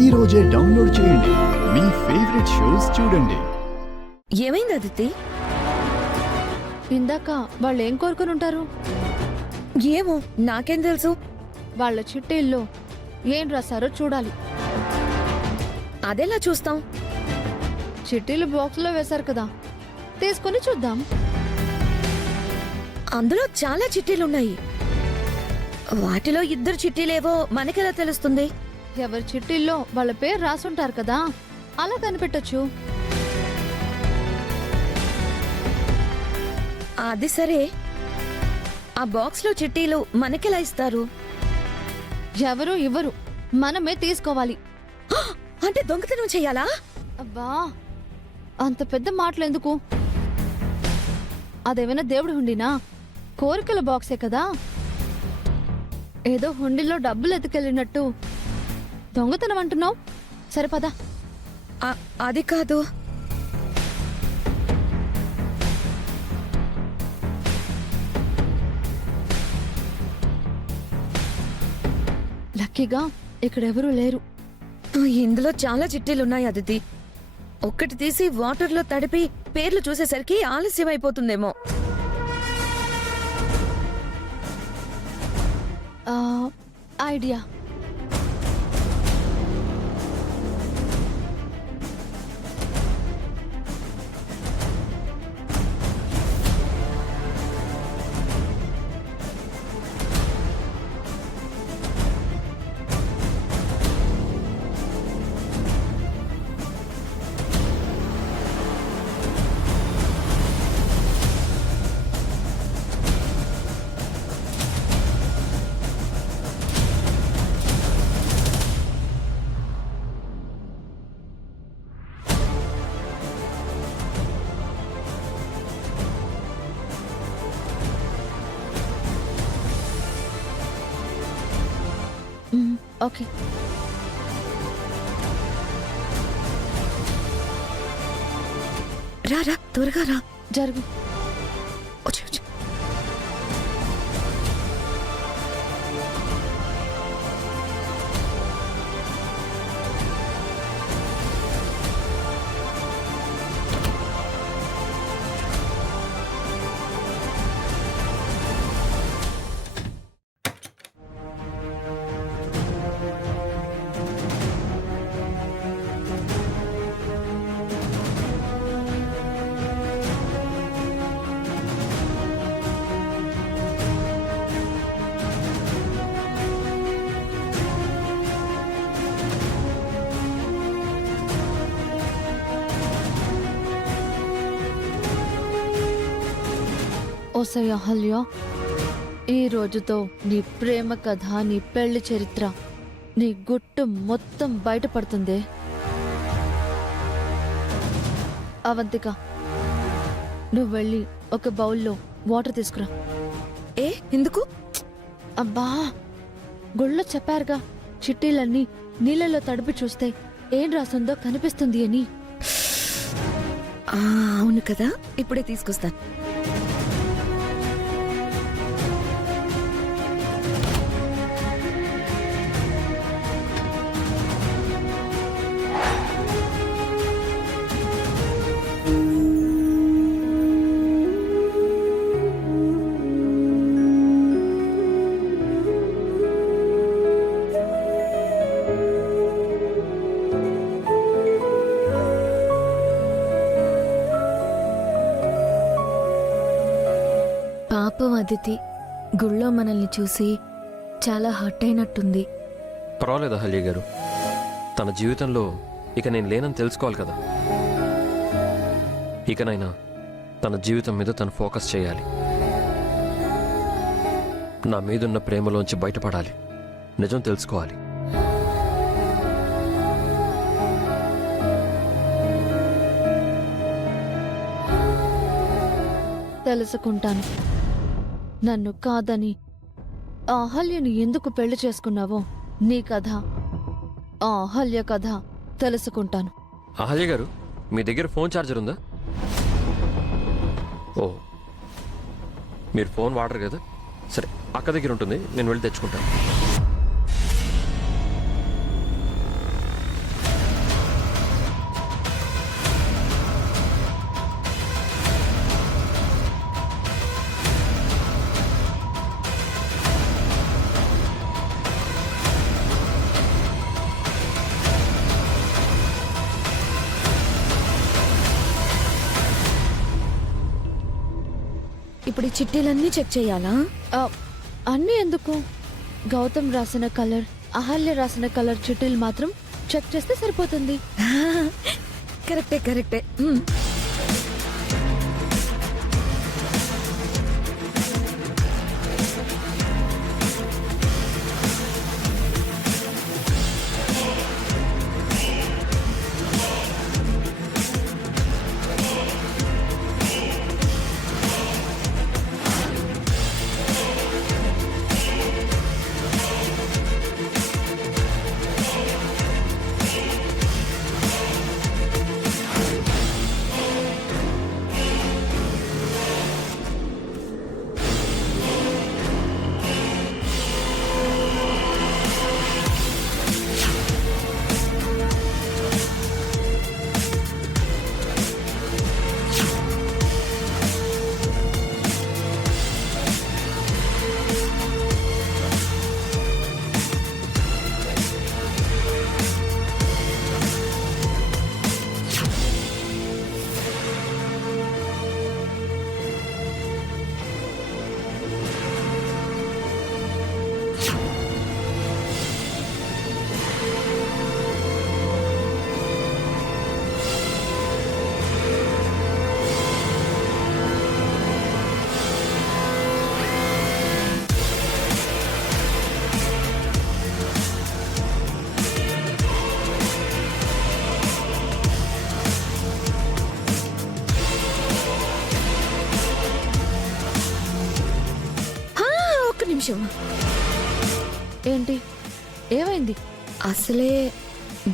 ఈ రోజే డౌన్లోడ్ చేయండి. మీ ఫేవరెట్ షోస్ చూడండి. ఏమైంది అదితి? ఇందాక వాళ్ళు ఏం కోరుకుని ఉంటారు? ఏమో నాకేం తెలుసు. వాళ్ళ చిట్టీల్లో ఏం రాశారో చూడాలి. అదెలా చూస్తాం? చిట్టీలు బాక్స్లో వేశారు కదా, తీసుకుని చూద్దాం. అందులో చాలా చిట్టీలున్నాయి. వాటిలో 2 చిట్టీలేవో మనకెలా తెలుస్తుంది? ఎవరి చిట్టీల్లో వాళ్ళ పేరు రాసుంటారు కదా, అలా కనిపెట్టొచ్చు. అది సరే, ఆ బాక్స్ లో చిట్టీలు మనకెలా ఇస్తారు? ఎవరు ఇవ్వరు, మనమే తీసుకోవాలి. అంటే దొంగతనం చెయ్యాలా? అబ్బా, అంత పెద్ద మాటలు ఎందుకు? అదేమైనా దేవుడి హుండినా? కోరికల బాక్సే కదా. ఏదో హుండీలో డబ్బులు ఎత్తుకెళ్ళినట్టు దొంగతనం అంటున్నావు. సరిపదా. అది కాదు. లక్కీగా ఇక్కడెవరూ లేరు. ఇందులో చాలా చిట్టీలున్నాయి అదితి. ఒక్కటి తీసి వాటర్లో తడిపి పేర్లు చూసేసరికి ఆలస్యం అయిపోతుందేమో. ఐడియా. ఓకే. రా రా, త్వరగా రా. జరుగు. వచ్చి వచ్చి. ఓసై అహల్య, ఈ రోజుతో నీ ప్రేమ కథ, నీ పెళ్లి చరిత్ర, నీ గుట్టు మొత్తం బయటపడుతుంది. అవంతిక, నువ్వు వెళ్ళి ఒక బౌల్లో వాటర్ తీసుకురా. ఏ ఎందుకు? అబ్బా, గుళ్ళో చెప్పారుగా, చిట్టీలన్నీ నీళ్ళలో తడిపి చూస్తే ఏం రాసిందో కనిపిస్తుంది అని. అవును కదా, ఇప్పుడే తీసుకొస్తాను. పాపం అదితి గుళ్ళో మనల్ని చూసి చాలా హర్ట్ అయినట్టుంది. పర్వాలేదు అహల్య గారు, తన జీవితంలో ఇక నేను లేనని తెలుసుకోవాలి కదా. ఇకనైనా తన జీవితం మీద తను ఫోకస్ చేయాలి. నా మీదున్న ప్రేమలోంచి బయటపడాలి, నిజం తెలుసుకోవాలి. తెలుసుకుంటాను. నన్ను కాదని ఆ అహల్యని ఎందుకు పెళ్లి చేసుకున్నావో నీ కథ, ఆ అహల్య కథ తెలుసుకుంటాను. అహల్య గారు, మీ దగ్గర ఫోన్ ఛార్జర్ ఉందా? ఓ, మీరు ఫోన్ వాడరు కదా, సరే అక్క దగ్గర ఉంటుంది, నేను వెళ్ళి తెచ్చుకుంటాను. ఇప్పుడు ఈ చిట్టీలన్నీ చెక్ చేయాలా? ఆ, అన్నీ ఎందుకు? గౌతమ్ రాసిన కలర్, అహల్య రాసిన కలర్ చిట్టీలు మాత్రం చెక్ చేస్తే సరిపోతుంది. కరెక్టే కరెక్టే. ఒక్క నిమిషం. ఏంటి, ఏమైంది? అసలే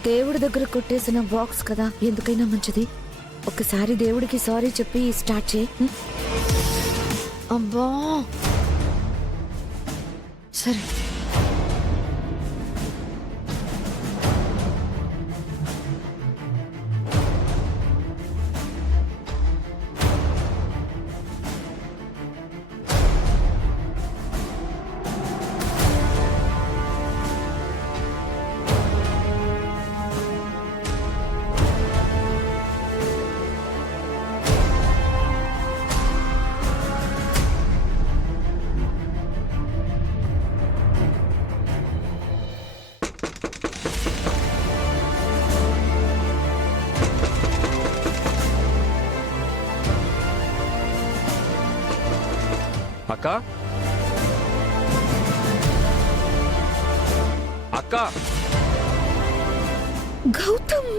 దేవుడి దగ్గర కొట్టేసిన బాక్స్ కదా, ఎందుకైనా మంచిది ఒకసారి దేవుడికి సారీ చెప్పి స్టార్ట్ చేయి. అబ్బా, సరే. అక్క, అక్క, గౌతమ్